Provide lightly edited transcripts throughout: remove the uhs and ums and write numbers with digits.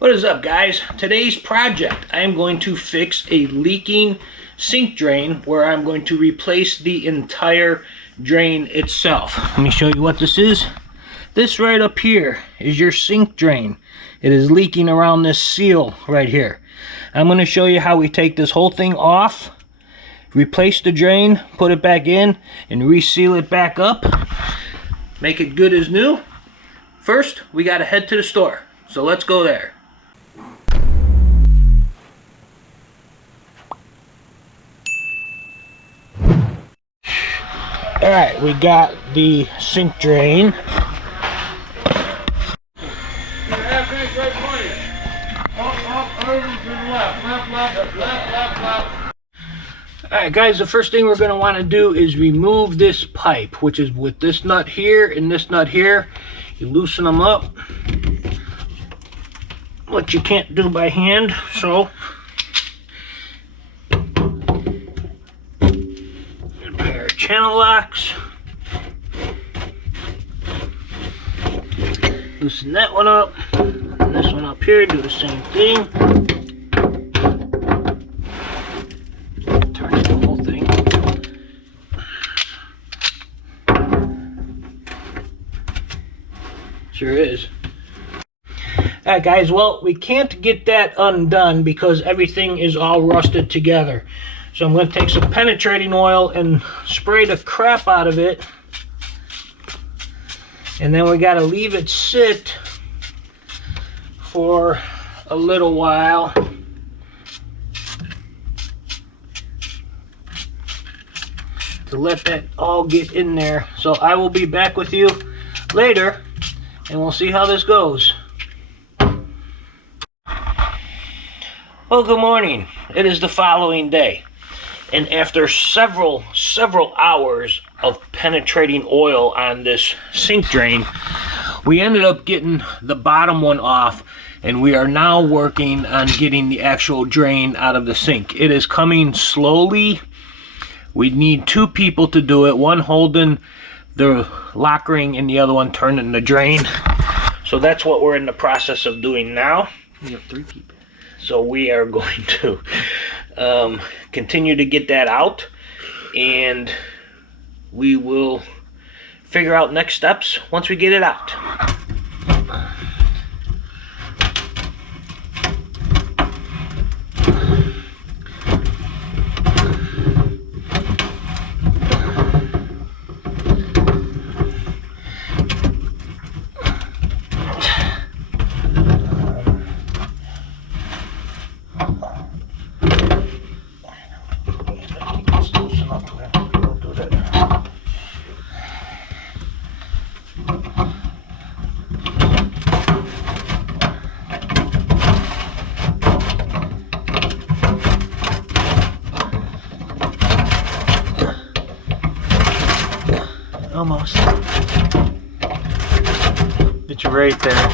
What is up, guys? Today's project, I am going to fix a leaking sink drain where I'm going to replace the entire drain itself. Let me show you what this is. This right up here is your sink drain. It is leaking around this seal right here. I'm going to show you how we take this whole thing off, replace the drain, put it back in, and reseal it back up. Make it good as new. First, we got to head to the store. So let's go there. Alright, we got the sink drain. Alright guys, the first thing we're going to want to do is remove this pipe, which is with this nut here and this nut here. You loosen them up, what you can't do by hand, so a pair of channel locks. Loosen that one up, and this one up here, do the same thing. Turn the whole thing. Sure is. Alright guys, well, we can't get that undone because everything is all rusted together. So I'm going to take some penetrating oil and spray the crap out of it. And then we got to leave it sit for a little while. To let that all get in there. So I will be back with you later and we'll see how this goes. Well, good morning. It is the following day. And after several hours of penetrating oil on this sink drain, we ended up getting the bottom one off, and we are now working on getting the actual drain out of the sink. It is coming slowly. We need two people to do it, one holding the lock ring and the other one turning the drain. So that's what we're in the process of doing now. We have 3 people. So we are going to continue to get that out, and we will figure out next steps once we get it out. Almost. It's right there.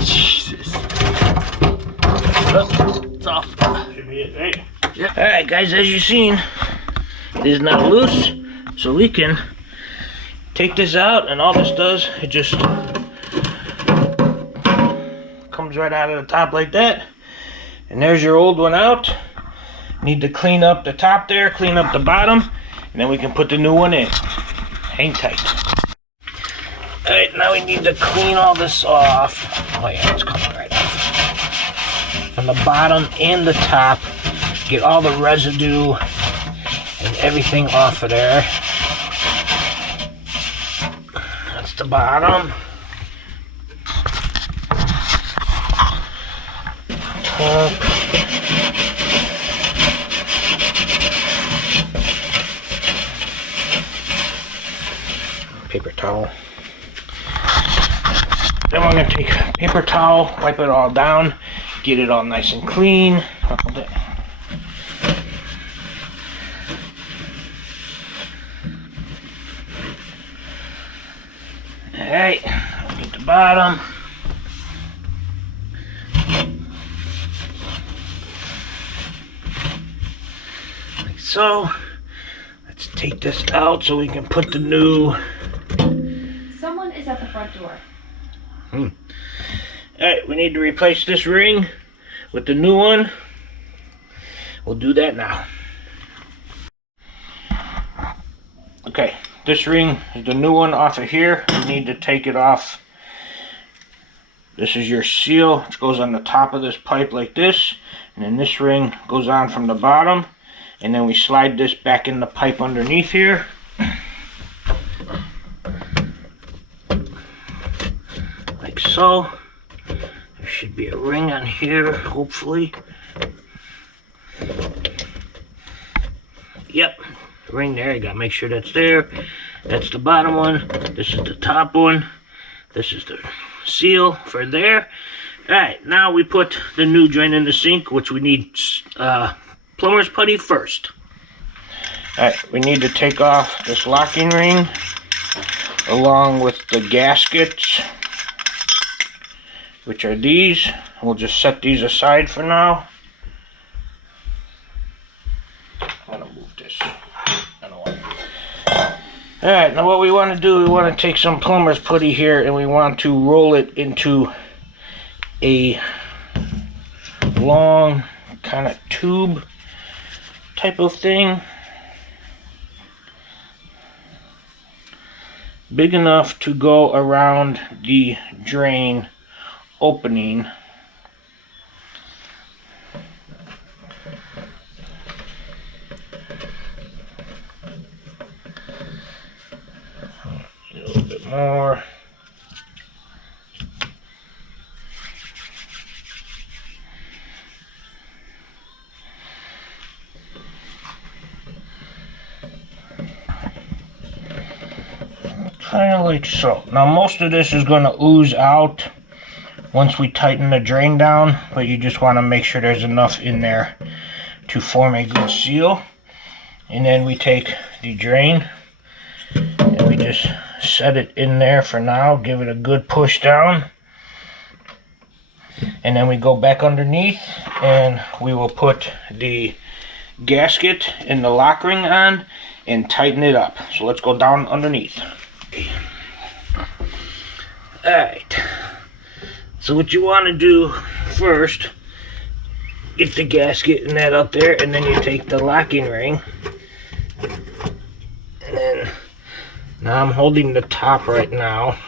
Jesus. Oh, it's off. Should be it, right? Yeah. Alright guys, as you've seen, it is now loose, so we can take this out, and all this does, it just comes right out of the top like that. And there's your old one out. Need to clean up the top there, clean up the bottom, and then we can put the new one in. Hang tight. Alright, now we need to clean all this off. Oh yeah, it's coming right off. From the bottom and the top. Get all the residue and everything off of there. That's the bottom. Top. Paper towel. Then we're going to take a paper towel, wipe it all down, get it all nice and clean. Alright, get the bottom. Like so. Let's take this out so we can put the new front door. Alright, we need to replace this ring with the new one. We'll do that now. Okay, this ring is the new one off of here. You need to take it off. This is your seal. It goes on the top of this pipe like this. And then this ring goes on from the bottom. And then we slide this back in the pipe underneath here. Like so. There should be a ring on here, hopefully. Yep, ring there. You gotta make sure that's there. That's the bottom one. This is the top one. This is the seal for there. Alright, now we put the new drain in the sink, which we need plumber's putty first. Alright, we need to take off this locking ring along with the gaskets, which are these. We'll just set these aside for now. I'm gonna move this. Alright, now what we want to do, we want to take some plumber's putty here and we want to roll it into a long kind of tube type of thing. Big enough to go around the drain opening. A little bit more. Kind of like so. Now most of this is going to ooze out once we tighten the drain down, but you just want to make sure there's enough in there to form a good seal. And then we take the drain and we just set it in there for now, give it a good push down, and then we go back underneath and we will put the gasket and the lock ring on and tighten it up. So let's go down underneath. Alright, so what you want to do first, get the gasket and that up there, and then you take the locking ring, and then now I'm holding the top right now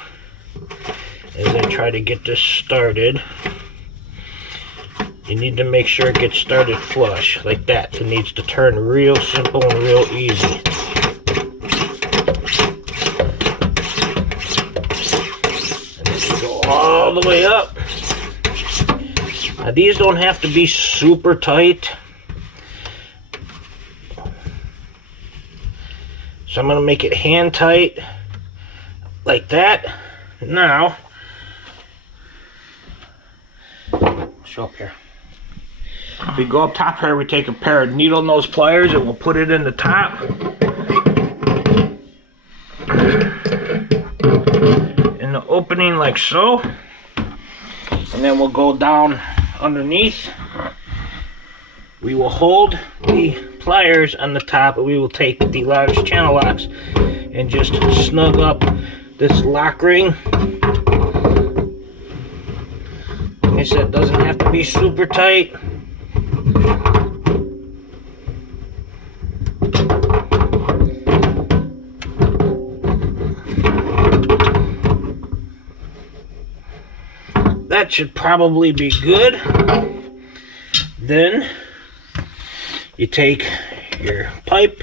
as I try to get this started. You need to make sure it gets started flush like that. It needs to turn real simple and real easy. All the way up. Now these don't have to be super tight, so I'm going to make it hand tight like that. Now show up here. We go up top here, we take a pair of needle nose pliers and we'll put it in the top. In the opening like so. And then we'll go down underneath. We will hold the pliers on the top and we will take the large channel locks and just snug up this lock ring. Like I said, it doesn't have to be super tight. That should probably be good. Then you take your pipe,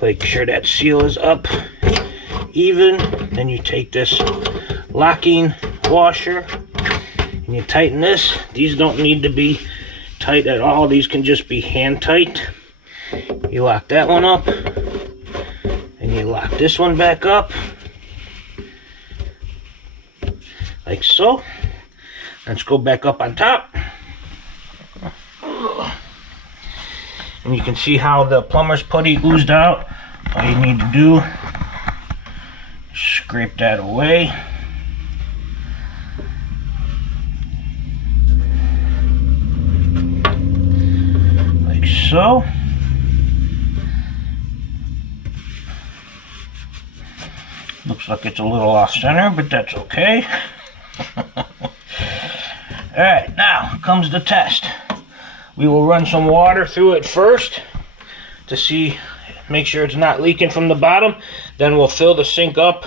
make sure that seal is up even. Then you take this locking washer and you tighten this. These don't need to be tight at all. These can just be hand tight. You lock that one up and you lock this one back up. Like so. Let's go back up on top. And you can see how the plumber's putty oozed out. All you need to do, scrape that away. Like so. Looks like it's a little off center, but that's okay. Alright, now comes the test. We will run some water through it first to see, make sure it's not leaking from the bottom. Then we'll fill the sink up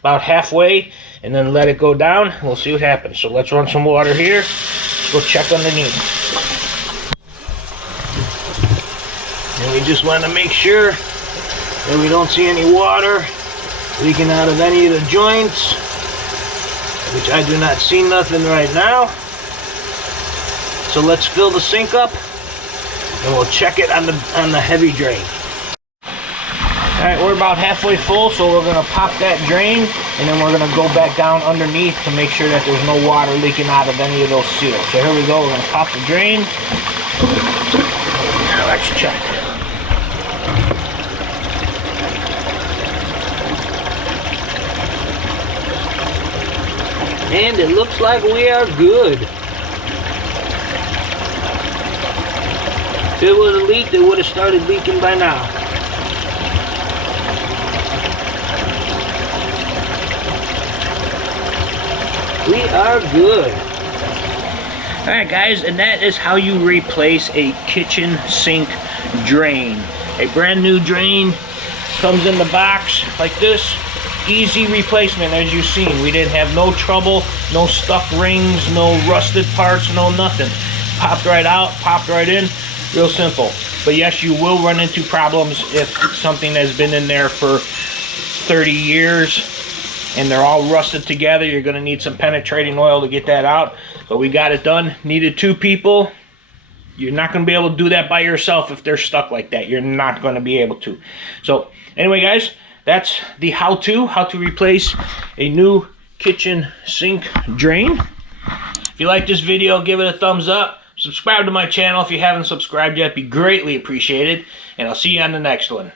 about halfway and then let it go down. We'll see what happens. So let's run some water here. Let's go check underneath. And we just want to make sure that we don't see any water leaking out of any of the joints, which I do not see nothing right now. So let's fill the sink up and we'll check it on the heavy drain. Alright, we're about halfway full, so we're going to pop that drain and then we're going to go back down underneath to make sure that there's no water leaking out of any of those seals. So here we go, we're going to pop the drain. Now let's check. And it looks like we are good. If it would have leaked, it would have started leaking by now. We are good. Alright guys, and that is how you replace a kitchen sink drain. A brand new drain comes in the box like this. Easy replacement, as you've seen. We didn't have no trouble, no stuck rings, no rusted parts, no nothing. Popped right out, popped right in. Real simple. But yes, you will run into problems if something has been in there for 30 years and they're all rusted together. You're going to need some penetrating oil to get that out. But we got it done. Needed 2 people. You're not going to be able to do that by yourself if they're stuck like that. You're not going to be able to. So anyway, guys, that's the how-to replace a new kitchen sink drain. If you like this video, give it a thumbs up. Subscribe to my channel if you haven't subscribed yet. It'd be greatly appreciated. And I'll see you on the next one.